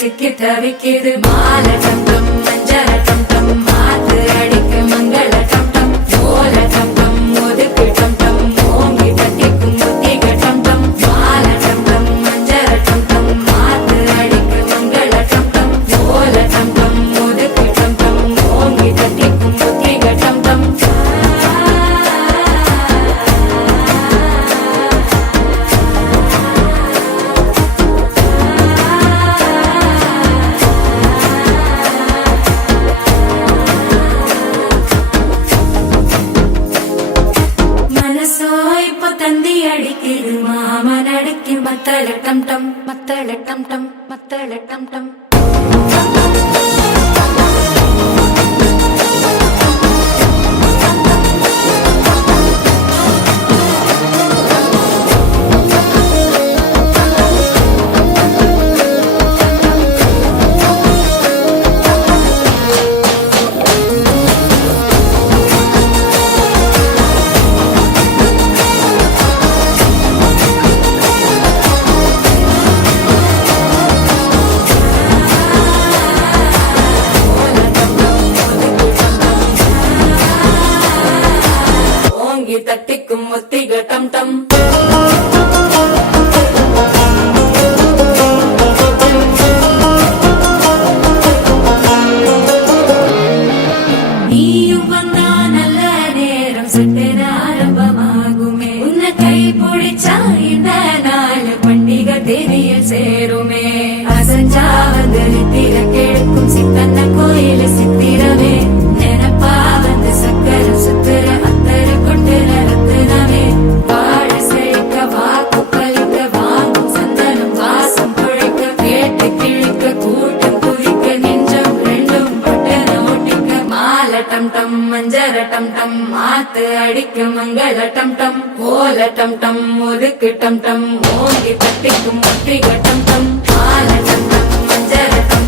சிக்கி தவிக்குது மாலை டம் டம் மஞ்சள டம் டம் மாத்து அடிக்க மங்கள டம் டம் ஓல டம் டம் ஒதுக்கு டம் டம் ஓங்கி தட்டிக்கும் முத்திக டம் டம் மாலை டம் டம் மஞ்சள டம் டம் மாத்து அடிக்க மங்கள டம் டம் ஓல டம் டம் ஒதுக்கு டம் டம் ஓங்கி தட்டிக்கும் முத்திக டம் டம் தந்தி அடிக்குது மாமன் அடிக்கு மத்தள டம் டம் மத்தள டம் டம் மத்தள டம் டம் தட்டிக்கும் முத்திக டம் டம் நீயும் வந்தா நல்ல நேரம் சட்டென ஆரம்பமாகுமே உன்னை கை பிடிச்சா இந்த நாள் பண்டிகை தேதியில் சேருமே அசஞ்சா வந்து நித்திர கெடுக்கும் சித்தன்ன கோயில சித்திரமே நினப்பா வந்து சக்கர சுத்துற அத்தர கொட்டுற ரத்தினமே வாழ செழிக்க வாக்கு பலிக்க வாங்கும் சந்தனம் வாசம் குழைக்க கேட்டு கிழிக்க கூட்டம் குவிக்க நெஞ்சம் ரெண்டும் பொட்டன ஒட்டிக்க மாலை டம் டம் மஞ்சர டம் டம் மாத்து அடிக்க மங்கள டம் டம் ஓல டம் டம் ஒதுக்கு டம் டம் ஓங்கி தட்டிக்கும் முத்திக டம் டம் மாலை டம் டம் மஞ்சர டம்